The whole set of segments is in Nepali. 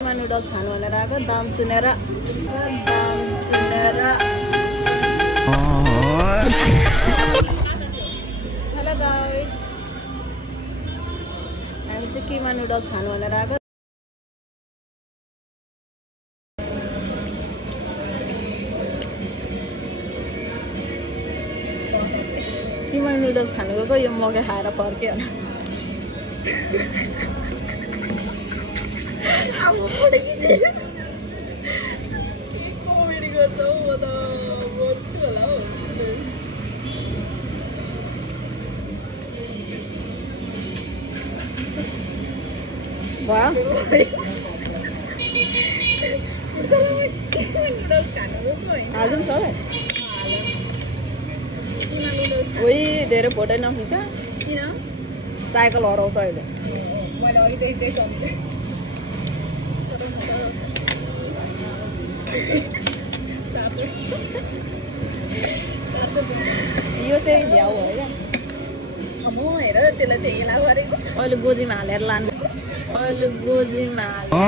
नुडल्स खानु भनेर आएको दाम सुनेर हेलो गाइस हामी चाहिँ किमा नुडल्स खानु भनेर आएको किमा नुडल्स खानु गएको यो मकै खाएर फर्क्यो होला Aku boleh gini. Komedi kata ada bocor lah. Wow. Azum soalnya. Wih, dari foto nang kita. Ina. Saya ke lorong soalnya. Walau itu sampai. यो चाहिँ झ्याउ हो क्या हेर त्यसलाई चाहिँ हिला गरेको अहिले गोजीमा हालेर लानु अहिले गोजीमा हालेर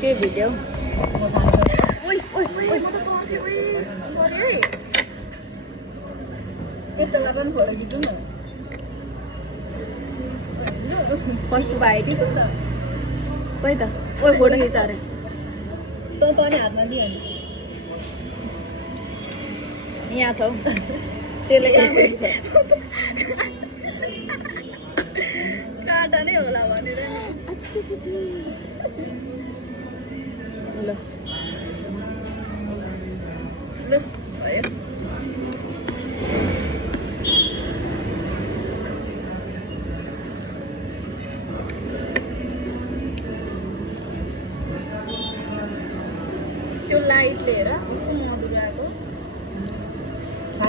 के भिडियो यस्तो लगन फोटो खिच्नु न फर्स्ट बाइट खै त ओइ फोटो खिच अरे तँले हातमा दिइहाल्नु यहाँ छौ त्यसले कहाँ छ काटा नै होला भनेर ल ल भयो त्यो लाइट लिएर कस्तो मधुर आएको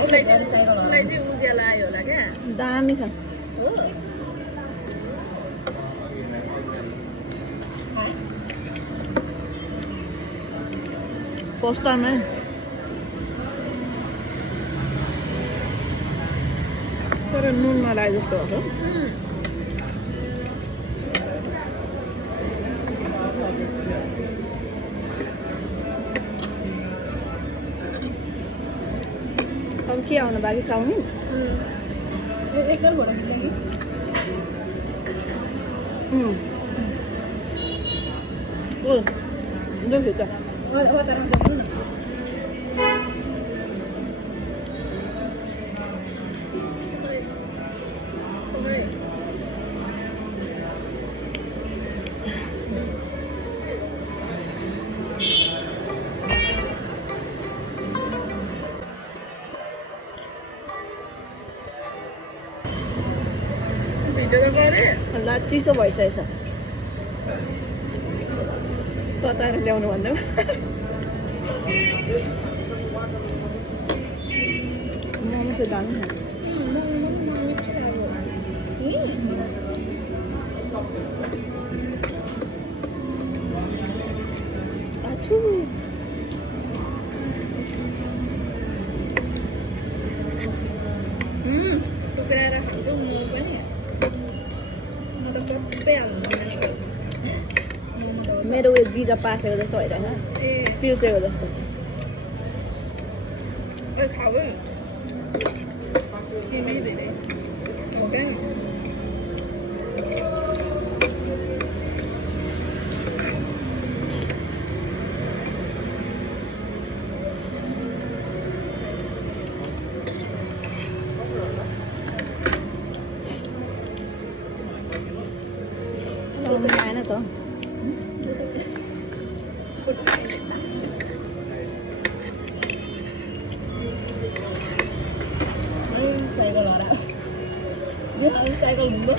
उसलाई चाहिँ उज्यालो आयो होला क्या दामी छ हो पोस्टरमा तर नुन नलागे जस्तो हो अब के आउनु बाँकी चाउमिन एकल भोडा कि जो खिच ल चिसो भइसकेछ तताएर ल्याउनु भन्दा मोमो चाहिँ दामी आछु टुक्राएर खान्छौ म पनि मेरो उयो बिजा पासेको जस्तो भइरहेछ पिल्सेको जस्तो खाऊ तिमी धेरै खाएन त साइकल हरा जो हामी साइकल घुम्दै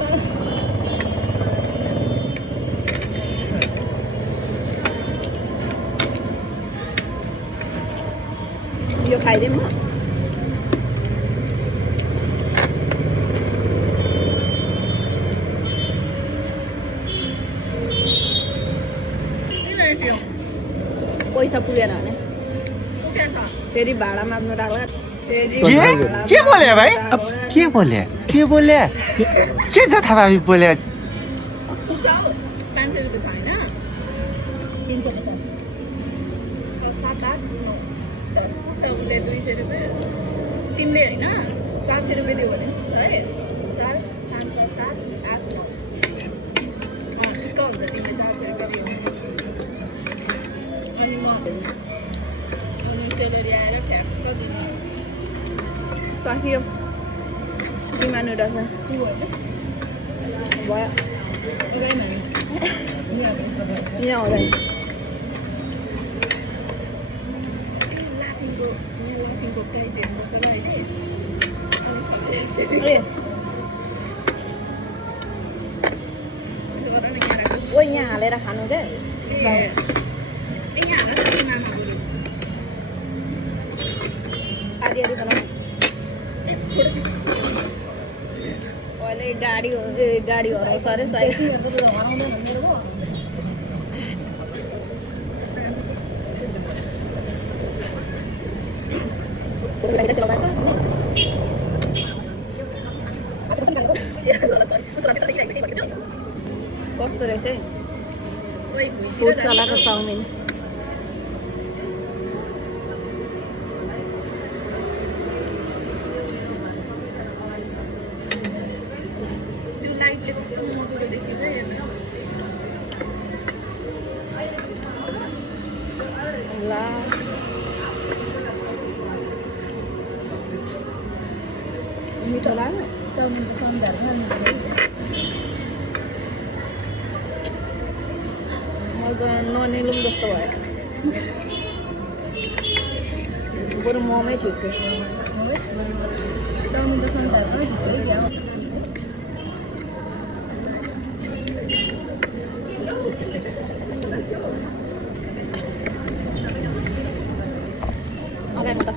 यो खाइदिउँ न किन पैसा पुगेन भने फेरि भाडा माग्नु राख्ला के बोले भाइ के बोले के जथाभावी बोले 200 रुपियाँ तिमीले हैन 400 रुपियाँ दियो भने 6 4 5 6 7 8 9 ठिक हुन्छ तिमीले 400 रुपियाँ अनि म सेलरी आएर ठ्याक्क दिनु साकियो दिमानु रहेछ के भयो भयो ओगाइन यहाँ आउँदैन ओ यहाँ हालेर खानु के आधी आधी बनाऊ अहिले गाडी हराउँछ अरे सायद कस्तो रहेछ फुड सलादको चाउमिन मिठो लाग्यो चाउमिनको सन्दार ननिलौँ जस्तो भयो बरु मोमै ठिकै चाउमिनको सन्दार ठिकै क्या अगाडि त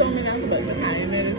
चाउमिन आएको भन्छ खायो मेरो